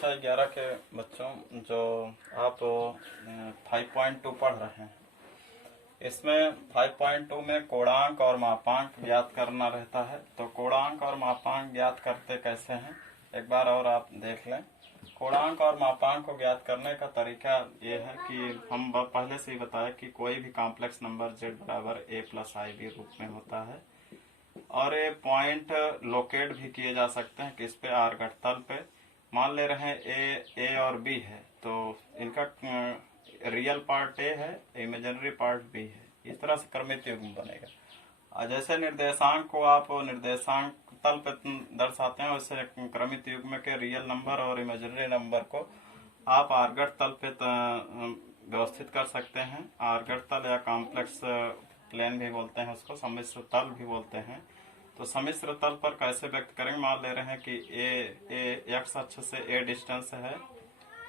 कक्षा 11 के बच्चों जो आप 5.2 पढ़ रहे हैं, इसमें 5.2 में कोणांक और मापांक ज्ञात करना रहता है। तो कोणांक और मापांक ज्ञात करते कैसे हैं, एक बार और आप देख लें। कोणांक और मापांक को ज्ञात करने का तरीका ये है कि हम पहले से ही बताया कि कोई भी कॉम्प्लेक्स नंबर z बराबर a प्लस आई बी रूप में होता है और ये पॉइंट लोकेट भी किए जा सकते हैं किस पे, आर घटतल पे। मान ले रहे हैं ए और बी है, तो इनका रियल पार्ट ए है, इमेजिनरी पार्ट बी है। इस तरह से क्रमित युग्म बनेगा। और जैसे निर्देशांक को आप निर्देशांक तल पे दर्शाते हैं, वैसे क्रमित युग्म के रियल नंबर और इमेजिनरी नंबर को आप आर्गट तल पे व्यवस्थित कर सकते हैं। आर्गट तल या कॉम्प्लेक्स प्लेन भी बोलते हैं उसको, सम्मिश्र तल भी बोलते हैं। तो सम्मिश्र तल पर कैसे व्यक्त करेंगे, मान ले रहे हैं कि ए एक्स अक्ष से ए डिस्टेंस है,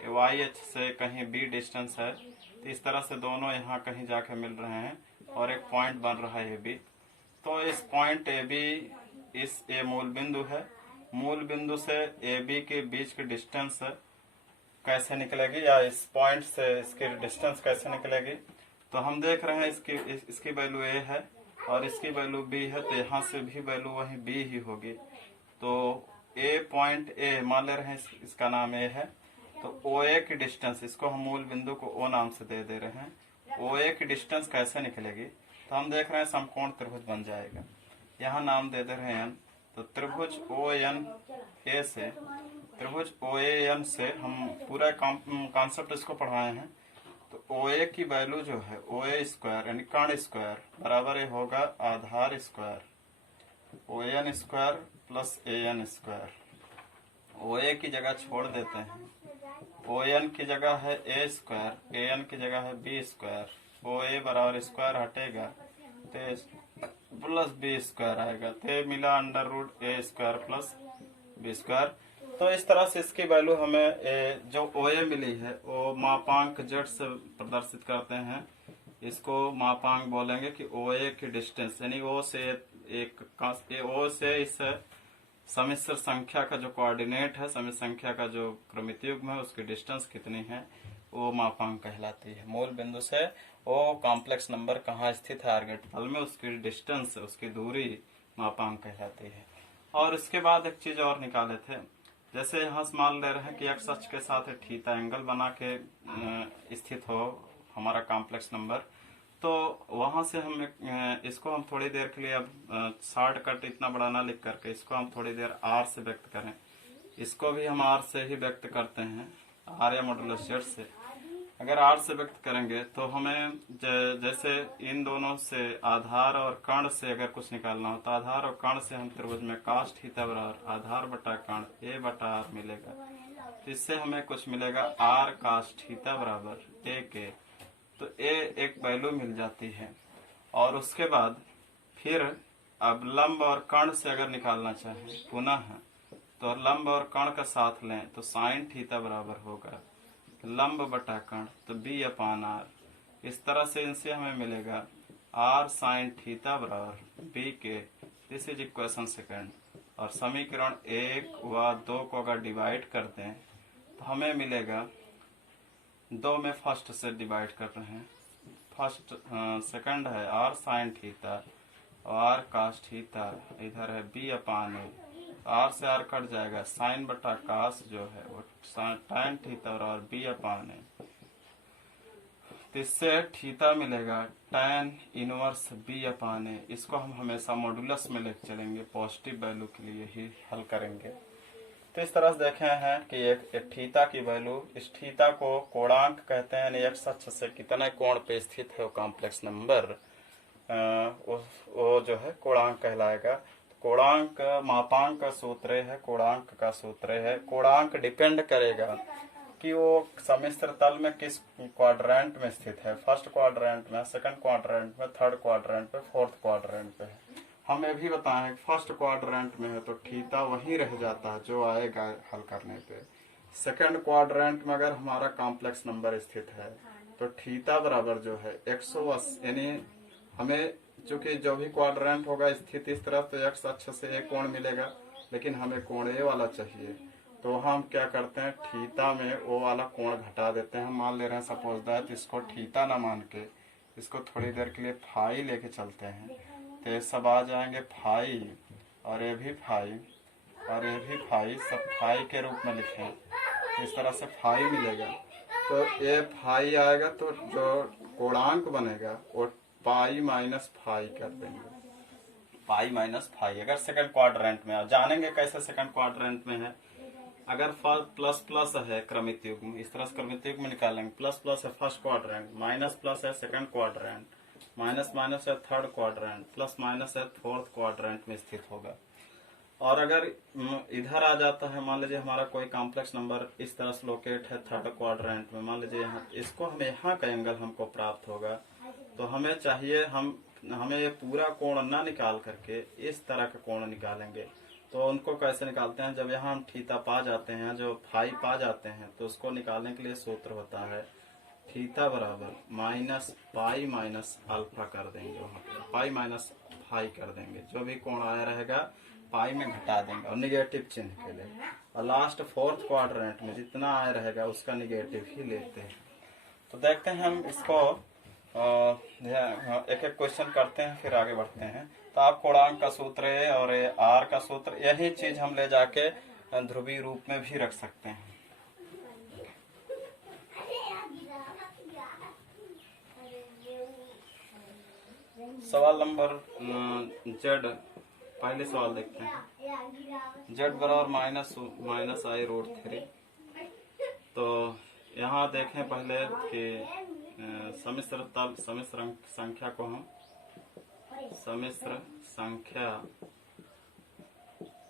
वाई अक्ष से कहीं बी डिस्टेंस है। तो इस तरह से दोनों यहाँ कहीं जाके मिल रहे हैं और एक पॉइंट बन रहा है ए बी। तो इस पॉइंट ए बी, इस ए मूल बिंदु है, मूल बिंदु से ए बी के बीच की डिस्टेंस कैसे निकलेगी या इस पॉइंट से इसकी डिस्टेंस कैसे निकलेगी। तो हम देख रहे हैं इसकी वैल्यू ए है और इसकी वैल्यू बी है, तो यहाँ से भी वैल्यू वही बी ही होगी। तो ए पॉइंट ए मान ले रहे हैं इसका नाम ए है, तो ओ ए की डिस्टेंस, इसको हम मूल बिंदु को ओ नाम से दे रहे हैं। ओ ए की डिस्टेंस कैसे निकलेगी, तो हम देख रहे हैं समकोण त्रिभुज बन जाएगा। यहाँ नाम दे रहे हैं, तो त्रिभुज ओ एन ए से, त्रिभुज ओ एन से हम पूरा कॉन्सेप्ट इसको पढ़ाए हैं। तो ओ ए की वैल्यू जो है ओ ए स्क्वायर यानी कर्ण स्क्वायर बराबर ये होगा आधार square O N square plus A N square. O A की जगह छोड़ देते हैं, ओ एन की जगह है ए स्क्वायर, ए एन की जगह है बी स्क्वायर। ओ ए बराबर स्क्वायर हटेगा तो प्लस बी स्क्वायर आएगा, तो मिला अंडर रूट ए स्क्वायर प्लस बी स्क्वायर। तो इस तरह से इसकी वैल्यू हमें जो ओ ए मिली है वो मापांक जेड से प्रदर्शित करते हैं। इसको मापांक बोलेंगे कि ओ ए की डिस्टेंस यानी ओ से ओ से इस सम्मिश्र संख्या का जो कोऑर्डिनेट है, सम्मिश्र संख्या का जो क्रमित युग्म है, उसकी डिस्टेंस कितनी है वो मापांक कहलाती है। मूल बिंदु से वो कॉम्प्लेक्स नंबर कहाँ स्थित है आर्गेट तल में, उसकी डिस्टेंस, उसकी दूरी मापांक कहलाती है। और इसके बाद एक चीज और निकाले थे, जैसे यहाँ से मान ले रहे हैं कि एक्स अक्ष के साथ थीटा एंगल बना के स्थित हो हमारा कॉम्प्लेक्स नंबर। तो वहां से हम इसको हम थोड़ी देर के लिए अब शॉर्टकट इतना बड़ा ना लिख करके इसको हम थोड़ी देर आर से व्यक्त करें। इसको भी हम आर से ही व्यक्त करते हैं, आर या मॉडुलस जेड से। अगर आर से व्यक्त करेंगे तो हमें जैसे इन दोनों से आधार और कर्ण से अगर कुछ निकालना हो तो आधार और कर्ण से हम त्रिभुज में काश थीटा बराबर आधार बटा कर्ण ए बटा आर मिलेगा। तो इससे हमें कुछ मिलेगा आर काश थीटा बराबर ए के। तो ए एक वैल्यू मिल जाती है। और उसके बाद फिर अब लंब और कर्ण से अगर निकालना चाहें पुनः, तो लंब और कर्ण का साथ लें तो साइन थीटा बराबर होगा लंब बटा कर्ण, तो बी अपान आर। इस तरह से इनसे हमें मिलेगा आर साइन थीटा बराबर बी के। This is equation second. और समीकरण 1 व 2 को अगर डिवाइड कर दें तो हमें मिलेगा, 2 में फर्स्ट से डिवाइड कर रहे हैं, फर्स्ट सेकंड है आर साइन थीटा और आर कास थीटा, इधर है बी अपान ए। आर से आर कट जाएगा, साइन बटा कास जो है वो tan थीटा और बी अपान है। इससे थीटा मिलेगा tan इनवर्स बी अपान है। इसको हम हमेशा मॉडुलस में लेकर चलेंगे, पॉजिटिव वैल्यू के लिए ही हल करेंगे। तो इस तरह से देखे हैं कि एक थीटा की वैल्यू, इस थीटा को कोणांक कहते हैं, एक्स अक्ष से कितने कोण पे स्थित है वो कॉम्प्लेक्स नंबर, वो जो है कोणांक कहलाएगा। कोणांक मापांक का सूत्र है, कोणांक का सूत्र है। कोणांक डिपेंड करेगा कि वो सम्मिश्र तल में किस क्वाड्रेंट में स्थित है, फर्स्ट क्वाड्रेंट में, सेकंड क्वाड्रेंट में, थर्ड क्वाड्रेंट पे, फोर्थ क्वाड्रेंट पे है। हम ये भी बताएं फर्स्ट क्वाड्रेंट में है तो थीटा वहीं रह जाता है जो आएगा हल करने पे। सेकंड क्वाड्रेंट में अगर हमारा कॉम्प्लेक्स नंबर स्थित है तो थीटा बराबर जो है 180, यानी हमें चूंकि जो भी क्वाड्रेंट होगा स्थित इस तरफ तो एक्स अक्ष से एक कोण मिलेगा, लेकिन हमें कोण ए वाला चाहिए। तो हम क्या करते हैं, थीटा में वो वाला कोण घटा देते हैं। मान ले रहे हैं सपोज दैट इसको थीटा ना मान के इसको थोड़ी देर के लिए फाई लेके चलते हैं, तो ये सब आ जाएंगे फाई, और ये भी फाई, और ये भी फाई, सब फाई के रूप में लिखें। इस तरह से फाई मिलेगा। तो ये फाई आएगा तो जो कोणांक बनेगा वो पाई माइनस फाई कर देंगे, पाई माइनस फाई। अगर सेकंड क्वाड्रेंट में जानेंगे कैसे सेकंड क्वाड्रेंट में है। अगर प्लस प्लस है क्रमित युग्म, इस तरह से क्रमित युग्म निकालेंगे। प्लस प्लस है फर्स्ट क्वाड्रेंट, माइनस प्लस है सेकंड क्वाड्रेंट, माइनस माइनस है थर्ड क्वाड्रेंट, प्लस माइनस है फोर्थ क्वाड्रेंट में स्थित होगा। और अगर इधर आ जाता है, मान लीजिए हमारा कोई कॉम्प्लेक्स नंबर इस तरह से लोकेट है थर्ड क्वाड्रेंट में, मान लीजिए यहाँ इसको हमें यहाँ का एंगल हमको प्राप्त होगा, तो हमें चाहिए हमें ये पूरा कोण ना निकाल करके इस तरह का कोण निकालेंगे। तो उनको कैसे निकालते हैं, जब यहाँ हम थीटा पा जाते हैं, जो फाई पा जाते हैं, तो उसको निकालने के लिए सूत्र होता है थीटा बराबर माइनस पाई माइनस अल्फा कर देंगे, वहाँ पे पाई माइनस फाई कर देंगे। जो भी कोण आया रहेगा पाई में घटा देंगे और निगेटिव चिन्ह के लिए, और लास्ट फोर्थ क्वाड्रेंट में जितना आया रहेगा उसका निगेटिव ही लेते हैं। तो देखते हैं हम इसको एक एक क्वेश्चन करते हैं, फिर आगे बढ़ते हैं। तो आप कोणांक का सूत्र है और आर का सूत्र, यही चीज हम ले जाके ध्रुवीय रूप में भी रख सकते हैं। सवाल नंबर जेड, पहले सवाल देखते हैं। जेड बराबर माइनस आई रूट 3। तो यहाँ देखें पहले कि सम्मिश्र संख्या को हम सम्मिश्र संख्या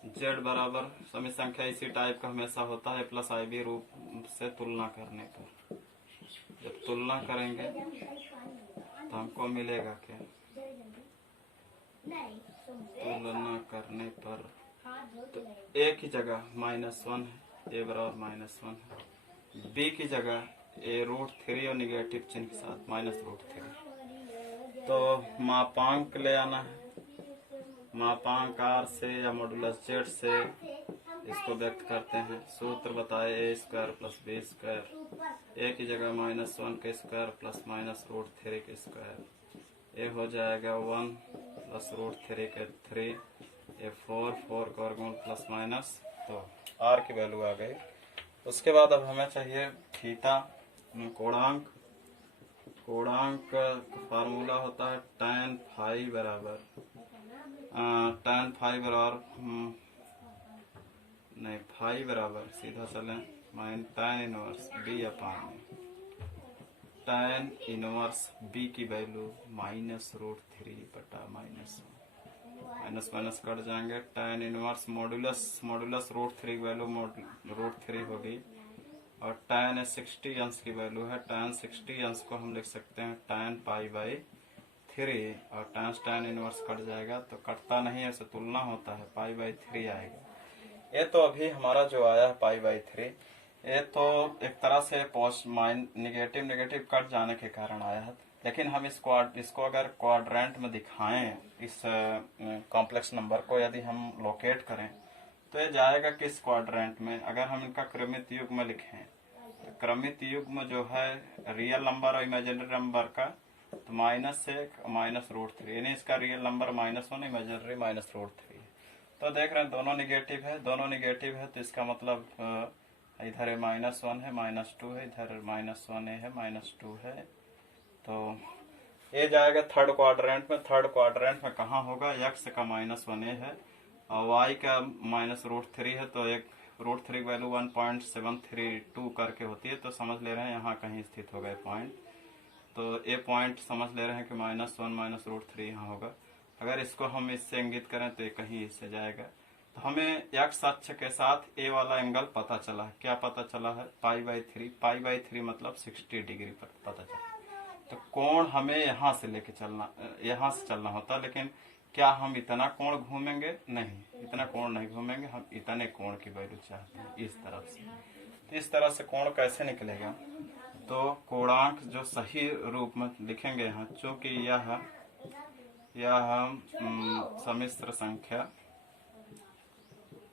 जेड बराबर सम्मिश्र संख्या इसी टाइप का हमेशा होता है प्लस आई बी रूप से तुलना करने पर। जब तुलना करेंगे तो हमको मिलेगा क्या, तुलना करने पर तो ए की जगह -1 है, ए बराबर -1 है। बी की जगह ए √3 और निगेटिव चिन्ह के साथ -√3। तो मापांक ले आना है, मापांक आर से या मॉडुलस जेड से इसको व्यक्त करते हैं। सूत्र बताए a² + b², ए की जगह -1 के स्क्वायर प्लस -√3 के स्क्वायर, ए हो जाएगा 1 + √3 के 3, ये 4 का वर्गमूल प्लस माइनस, तो आर की वैल्यू आ गई। उसके बाद अब हमें चाहिए थीटा कोणांक। कोणांक का फार्मूला होता है tan फाई बराबर नहीं फाई बराबर सीधा चलें tan इनवर्स b अपान tan इनवर्स b की वैल्यू -√3 बटा माइनस माइनस कट जाएंगे। tan इनवर्स मॉडुलस √3 की वैल्यू √3 होगी, और tan 60 अंश की वैल्यू है। tan 60 अंश को हम लिख सकते हैं tan π/3, और tan इनवर्स कट जाएगा, तो कटता नहीं है, ऐसे तुलना होता है, π/3 आएगा। ये तो अभी हमारा जो आया है π/3, ये तो एक तरह से निगेटिव कट जाने के कारण आया है। लेकिन हम इसको अगर क्वाड्रेंट में दिखाएं, इस कॉम्प्लेक्स नंबर को यदि हम लोकेट करें, तो ये जाएगा किस क्वाड्रेंट में। अगर हम इनका क्रमित युग्म लिखें, तो क्रमित युग्म जो है रियल नंबर और इमेजिनरी नंबर का, तो -1 -√3, यानी इसका रियल नंबर -1, इमेजिनरी -√3। तो देख रहे हैं दोनों निगेटिव है, तो इसका मतलब इधर है -1 है, -2 है, इधर -1 है, -2 है। तो ये जाएगा थर्ड क्वाड्रेंट में। थर्ड क्वाड्रेंट में कहाँ होगा, x का -1 है और y का -√3 है, तो एक √3 की वैल्यू 1.732 करके होती है, तो समझ ले रहे हैं यहाँ कहीं स्थित होगा पॉइंट। तो ये पॉइंट समझ ले रहे हैं कि -1 -√3 यहाँ होगा। अगर इसको हम इससे इंगित करें तो ये कहीं इससे जाएगा। तो हमें x अक्ष के साथ ए वाला एंगल पता चला है। क्या पता चला है, π/3 मतलब 60 डिग्री पर पता चला। तो कोण हमें यहाँ से लेके चलना होता, लेकिन क्या हम इतना कोण घूमेंगे, नहीं, इतना कोण नहीं घूमेंगे, हम इतने कोण की वैल्यू चाहते हैं इस तरफ से। तो इस तरह से कोण कैसे निकलेगा, तो कोणांक जो सही रूप में लिखेंगे यहाँ, चूंकि यह सम्मिश्र संख्या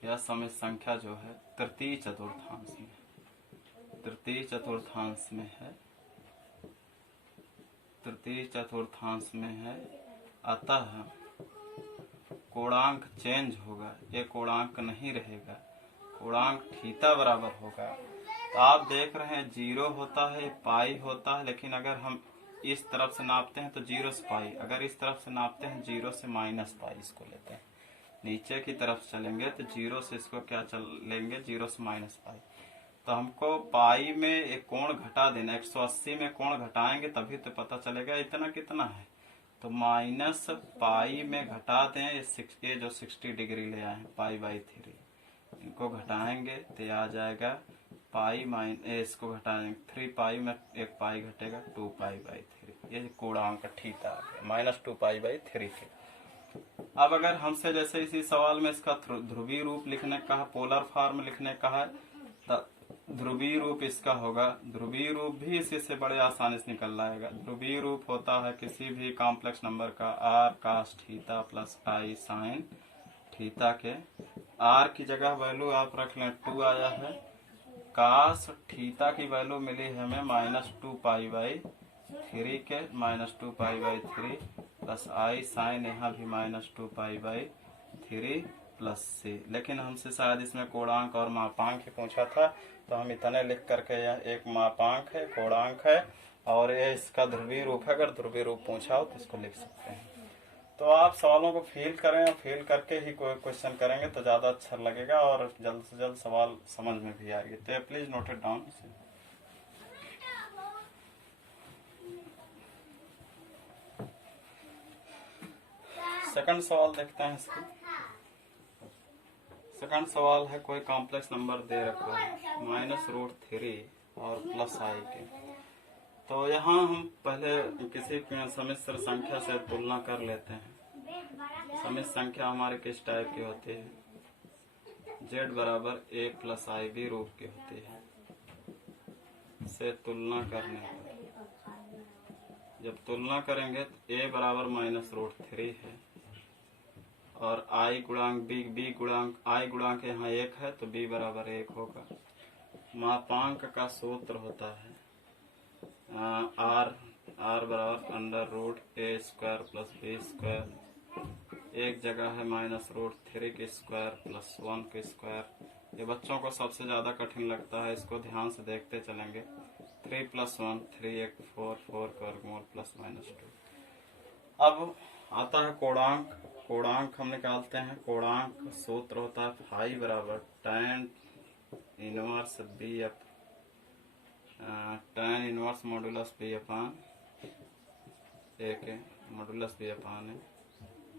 यह समित संख्या जो है तृतीय चतुर्थांश में, तृतीय चतुर्थांश में है, तृतीय चतुर्थांश में है। अतः कोणांक चेंज होगा, ये कोणांक नहीं रहेगा, कोणांक थीटा बराबर होगा। तो आप देख रहे हैं 0 होता है, पाई होता है, लेकिन अगर हम इस तरफ से नापते हैं तो 0 से पाई, अगर इस तरफ से नापते हैं 0 से माइनस पाई इसको लेते हैं, नीचे की तरफ चलेंगे तो 0 से इसको क्या चल लेंगे, 0 से माइनस पाई। तो हमको पाई में एक कोण घटा देना, 180 में कोण घटाएंगे तभी तो पता चलेगा इतना कितना है। तो माइनस पाई में घटा दें, ये जो 60 डिग्री ले आए हैं पाई/3, इनको घटाएंगे तो आ जाएगा पाई इसको घटाएंगे 3 पाई में एक पाई घटेगा 2 पाई/3। ये कोणांक थीटा आ गया -2 पाई/3 के। अब अगर हमसे जैसे इसी सवाल में इसका ध्रुवीय रूप लिखने का है, पोलर फॉर्म लिखने का है, तो ध्रुवीय रूप इसका होगा, ध्रुवीय रूप भी इसी से बड़े आसानी से निकल आएगा। ध्रुवीय रूप होता है किसी भी कॉम्प्लेक्स नंबर का r cos theta plus i sin theta के। r की जगह वैल्यू आप रख लें 2 आया है, cos थीटा की वैल्यू मिली है हमें -2 पाई/3 के, -2 पाई/3 प्लस i sin यहाँ भी -2 पाई/3 प्लस c। लेकिन हमसे शायद इसमें कोणांक और मापांक ही पूछा था, तो हम इतने लिख करके यह एक मापांक है, कोणांक है, और ये इसका ध्रुवीय रूप है। अगर ध्रुवीय रूप पूछा हो तो इसको लिख सकते हैं। तो आप सवालों को फील करें, और फील करके ही कोई क्वेश्चन करेंगे तो ज़्यादा अच्छा लगेगा और जल्द से जल्द सवाल समझ में भी आएगी। तो please note it down. Second सवाल देखते हैं इसको। सेकंड सवाल है, कोई कॉम्प्लेक्स नंबर दे रखा है -√3 और प्लस i के। तो यहाँ हम पहले किसी समिश्र संख्या से तुलना कर लेते हैं। समिश्र संख्या हमारे किस टाइप की होती है, z बराबर a प्लस i b रूप की होती है। से तुलना करने पर जब तुलना करेंगे तो a बराबर -√3 है और i गुणांक b गुणांक i गुणांक यहाँ 1 है तो b बराबर 1 होगा। मापांक का सूत्र होता है r बराबर √a² प्लस b²। एक जगह है -√3 के स्क्वायर प्लस 1 के स्क्वायर। ये बच्चों को सबसे ज़्यादा कठिन लगता है, इसको ध्यान से देखते चलेंगे। 3 + 1 3 1 4 4 का वर्गमूल प्लस -2। अब आता है कोणांक। कोणांक हम निकालते हैं। कोणांक सूत्र होता है फाई बराबर tan inverse modulus b upon a के modulus b upon a।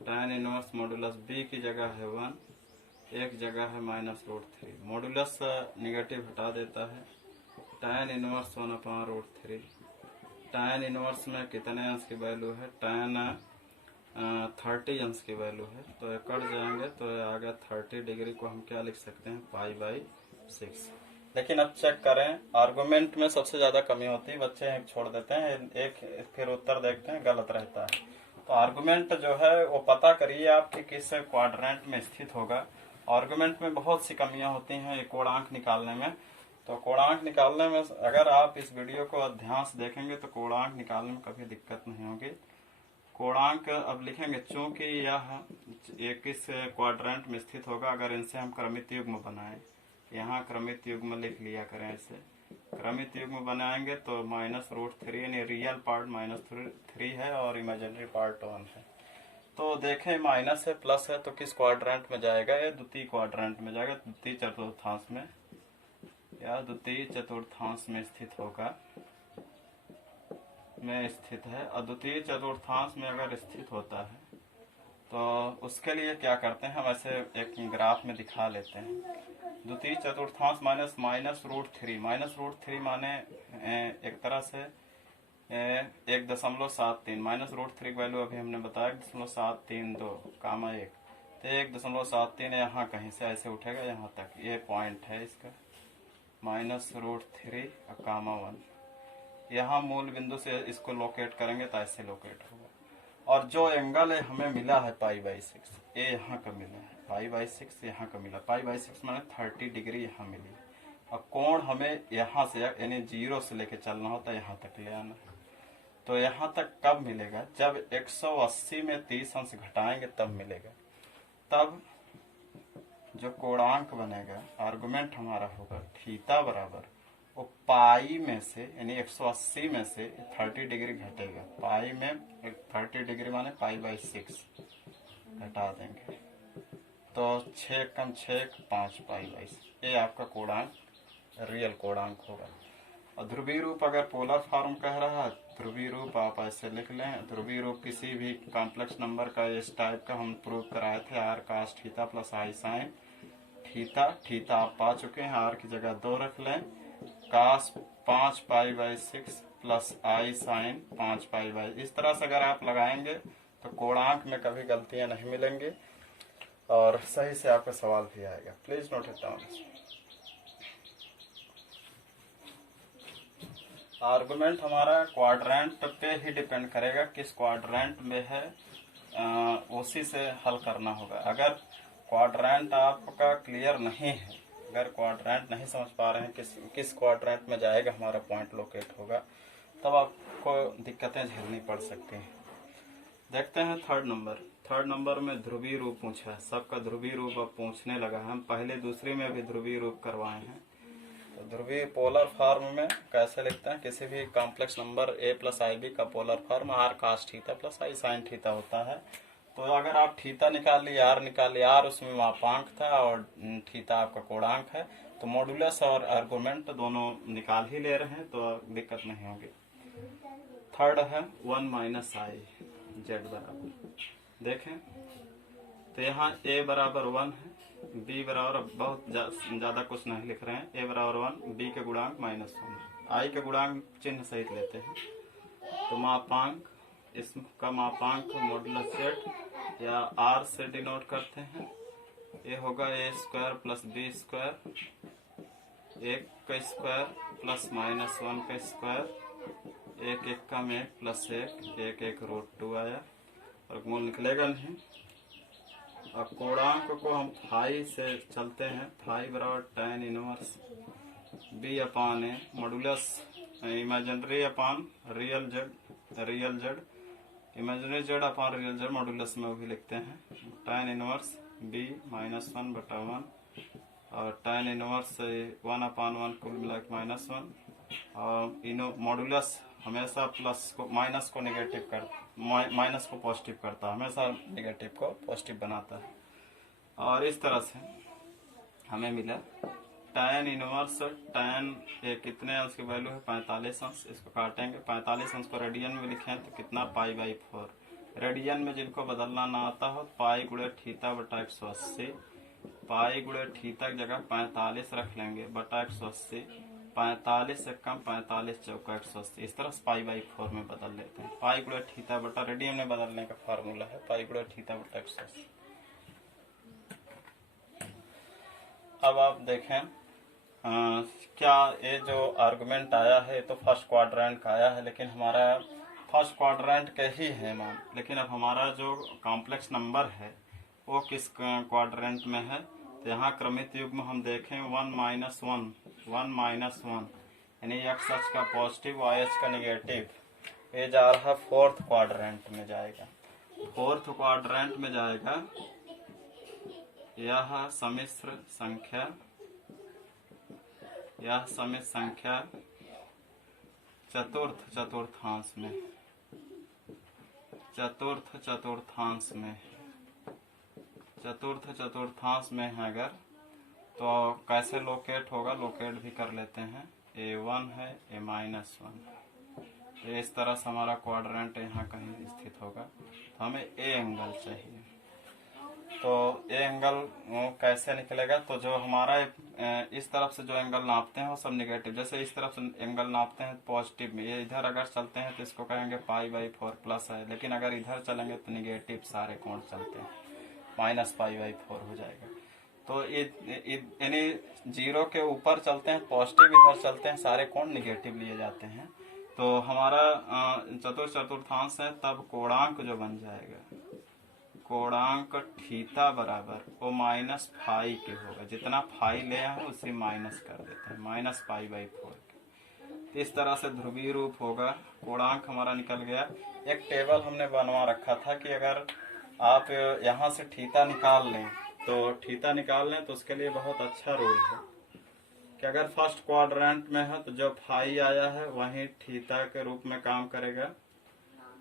tan inverse modulus b की जगह है 1, एक जगह है -√3। मॉडुलस निगेटिव हटा देता है। tan inverse 1/√3। tan इनवर्स में कितने अंश की वैल्यू है, tan 30 अंश की वैल्यू है, तो कट जाएंगे तो आ गया 30 डिग्री को हम क्या लिख सकते हैं, π/6। लेकिन अब चेक करें, आर्गुमेंट में सबसे ज्यादा कमी होती है, बच्चे एक छोड़ देते हैं, एक फिर उत्तर देखते हैं गलत रहता है। तो आर्गुमेंट जो है वो पता करिए आपके किस क्वाड्रेंट में स्थित होगा। आर्गुमेंट में बहुत सी कमियां होती हैं कोणांक निकालने में। तो कोणांक निकालने में अगर आप इस वीडियो को ध्यान से देखेंगे तो कोणांक निकालने में कभी दिक्कत नहीं होगी। कोणांक अब लिखेंगे, चूंकि यह किस क्वाड्रेंट में स्थित होगा, अगर इनसे हम क्रमित युग्म बनाएं, यहाँ क्रमित युग्म लिख लिया करें। ऐसे क्रमित युग्म बनाएंगे तो -√3 यानी रियल पार्ट -3 है और इमेजिनरी पार्ट 1 है। तो देखें माइनस है प्लस है तो किस क्वाड्रेंट में जाएगा, ये द्वितीय क्वाड्रेंट में जाएगा, द्वितीय चतुर्थांश में या द्वितीय चतुर्थांश में स्थित होगा, में स्थित है। और द्वितीय चतुर्थांश में अगर स्थित होता है तो उसके लिए क्या करते हैं, हम ऐसे एक ग्राफ में दिखा लेते हैं। द्वितीय चतुर्थांश -√3 माने एक तरह से 1.73 -√3 की वैल्यू अभी हमने बताया 1.732 कामा 1, तो 1.73 यहाँ कहीं से ऐसे उठेगा यहाँ तक, ये पॉइंट है इसका -√3 कामा 1। यहाँ मूल बिंदु से इसको लोकेट करेंगे तो ऐसे लोकेट होगा। और जो एंगल है हमें मिला है π/6, ये यहाँ का मिला है, π/6 यहाँ का मिला, π/6 माने 30 डिग्री यहाँ मिली। और कोण हमें यहाँ से यानी 0 से लेके चलना होता है, यहाँ तक ले आना है। तो यहाँ तक कब मिलेगा? जब 180 में 30 अंश घटाएंगे तब मिलेगा। तब जो कोणांक बनेगा, आर्गुमेंट हमारा होगा थीटा बराबर वो पाई में से यानी 180 में से 30 डिग्री घटेगा। पाई में 30 डिग्री माने π/6 घटा देंगे तो 6 कम 6 5 π/6। ये आपका कोणांक रियल कोणांक होगा। और ध्रुवीय रूप अगर पोलर फॉर्म कह रहा है, ध्रुवीय रूप आप ऐसे लिख लें। ध्रुवीय रूप किसी भी कॉम्प्लेक्स नंबर का इस टाइप का हम प्रूव कराए थे, r cos theta plus i sin theta. Theta आप पा चुके हैं, r की जगह 2 रख लें। cos 5 π/6 plus i sin 5 π/6। इस तरह से अगर आप लगाएंगे तो कोणांक में कभी गलतियां नहीं मिलेंगी और सही से आपका सवाल भी आएगा। Please note it down. Argument हमारा क्वाड्रेंट पे ही डिपेंड करेगा, किस क्वाड्रेंट में है उसी से हल करना होगा। अगर क्वाड्रेंट आपका क्लियर नहीं है, अगर क्वाड्रेंट नहीं समझ पा रहे हैं किस क्वाड्रेंट में जाएगा हमारा पॉइंट लोकेट होगा, तब आपको दिक्कतें झेलनी पड़ सकती हैं। देखते हैं थर्ड नंबर में ध्रुवीय रूप पूछा है। सबका ध्रुवीय रूप अब पूछने लगा है। हम पहले दूसरी में भी ध्रुवीय रूप करवाए हैं। तो ध्रुवीय पोलर फॉर्म में कैसे लिखते हैं? किसी भी complex number a plus IB का polar form r cos theta plus i sin theta होता है। तो अगर आप थीटा निकाल लिए, r निकाल लिए, r उसमें मापांक था और थीटा आपका कोणांक है, तो मॉडुलस और आर्गुमेंट दोनों निकाल ही ले रहे हैं तो दिक्कत नहीं होगी। थर्ड है 1 - i z बराबर। देखें तो यहाँ a बराबर 1 है, b बराबर, बहुत ज्यादा कुछ नहीं लिख रहे हैं, a बराबर 1, b के गुणांक -1, i के गुणांक चिन्ह सहित लेते हैं। तो मापांक, इसका मापांक मॉडुलस z या r से डिनोट करते हैं। ये होगा a² प्लस b², 1 का स्क्वायर प्लस -1 का स्क्वायर, 1 1 का में प्लस 1 1 √2 आया और मूल निकलेगा नहीं। और कोणांक को हम फाई से चलते हैं। फाई बराबर tan इनवर्स b अपान ए मॉडुलस इमेजिनरी अपान real Z, imaginary z upon real Z modulus में भी लिखते हैं। tan इनवर्स b -1/1 और tan इनवर्स 1/1 कुल मिला के -1। और मॉडुलस हमेशा प्लस को माइनस को नेगेटिव कर, माइनस को पॉजिटिव करता है, हमेशा नेगेटिव को पॉजिटिव बनाता है। और इस तरह से हमें मिला tan इनवर्स tan कितने अंश की वैल्यू है 45 अंश। इसको काटेंगे, 45 अंश को रेडियन में लिखें तो कितना π/4। रेडियन में जिनको बदलना ना आता हो पाई गुणे थीटा बटा 180, पाई गुणे थीटा की जगह 45 रख लेंगे बटा 180, 45 से कम 45 चौका 180। इस तरह से π/4 में बदल लेते हैं। पाई गुणे थीटा बटा रेडियन में बदलने का फार्मूला है पाई गुणे थीटा बटा 180। अब आप देखें क्या ये जो आर्गुमेंट आया है तो फर्स्ट क्वाड्रेंट का आया है, लेकिन हमारा फर्स्ट क्वाड्रेंट के ही है मान, लेकिन अब हमारा जो कॉम्प्लेक्स नंबर है वो किस क्वाड्रेंट में है। तो यहाँ क्रमित युग्म हम देखें 1 - 1 यानी x अक्ष का पॉजिटिव y अक्ष का निगेटिव, ये जा रहा फोर्थ क्वाड्रेंट में जाएगा। फोर्थ क्वाड्रेंट में जाएगा यह सम्मिश्र संख्या चतुर्थांश में है अगर, तो कैसे लोकेट होगा, लोकेट भी कर लेते हैं। a1 है a-1, तो इस तरह से हमारा क्वाड्रेंट यहाँ कहीं स्थित होगा। तो हमें ए एंगल चाहिए। तो ए एंगल कैसे निकलेगा, तो जो हमारा इस तरफ से जो एंगल नापते हैं वो सब निगेटिव, जैसे इस तरफ से एंगल नापते हैं पॉजिटिव में, ये इधर अगर चलते हैं तो इसको कहेंगे π/4 प्लस है, लेकिन अगर इधर चलेंगे तो निगेटिव सारे कोण चलते हैं, -π/4 हो जाएगा। तो यानी 0 के ऊपर चलते हैं पॉजिटिव, इधर चलते हैं सारे कोण निगेटिव लिए जाते हैं। तो हमारा चतुर्थांश है, तब कोणांक जो बन जाएगा, कोणांक थीटा बराबर वो माइनस फाई के होगा। जितना फाई ले आए उसे माइनस कर देते हैं, माइनस पाई बाई 4 के। इस तरह से ध्रुवीय रूप होगा। कोणांक हमारा निकल गया। एक टेबल हमने बनवा रखा था कि अगर आप यहाँ से थीटा निकाल लें तो उसके लिए बहुत अच्छा रूल है कि अगर फर्स्ट क्वाड्रेंट में है तो जो फाई आया है वहीं थीटा के रूप में काम करेगा,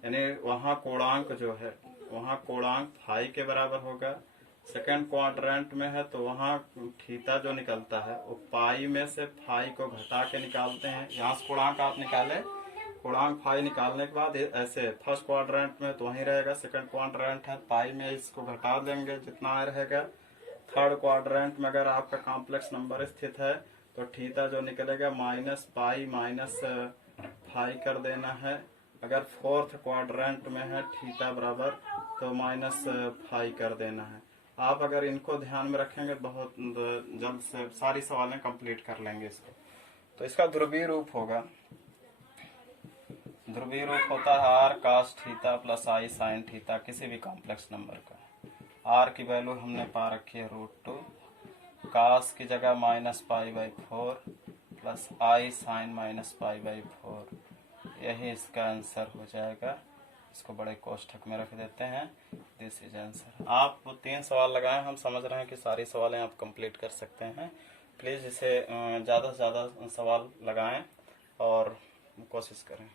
यानी वहाँ कोणांक जो है वहाँ कोणांक फाई के बराबर होगा। सेकंड क्वाड्रेंट में है तो वहाँ थीटा जो निकलता है वो पाई में से फाई को घटा के निकालते हैं। यहाँ से कोणांक आप निकाले, कोणांक फाई निकालने के बाद ऐसे फर्स्ट क्वाड्रेंट में तो वहीं रहेगा, सेकंड क्वाड्रेंट है पाई में इसको घटा देंगे जितना रहेगा। थर्ड क्वाड्रेंट में अगर आपका कॉम्प्लेक्स नंबर स्थित है तो थीटा जो निकलेगा माइनस पाई माइनस फाई कर देना है। अगर फोर्थ क्वाड्रेंट में है थीटा बराबर तो माइनस फाई कर देना है। आप अगर इनको ध्यान में रखेंगे बहुत जल्द से सारी सवालें कंप्लीट कर लेंगे इसको। तो इसका ध्रुवीय रूप होगा, ध्रुवीय रूप होता है r cos theta plus i sine theta किसी भी कॉम्प्लेक्स नंबर का। आर की वैल्यू हमने पा रखी है √2, कास की जगह minus pi by 4 plus i sine minus pi by 4। यही इसका आंसर हो जाएगा। इसको बड़े कोष्ठक में रख देते हैं। This is answer. आप 3 सवाल लगाएं, हम समझ रहे हैं कि सारी सवालें आप कंप्लीट कर सकते हैं। प्लीज़ इसे ज़्यादा से ज़्यादा सवाल लगाएं और कोशिश करें।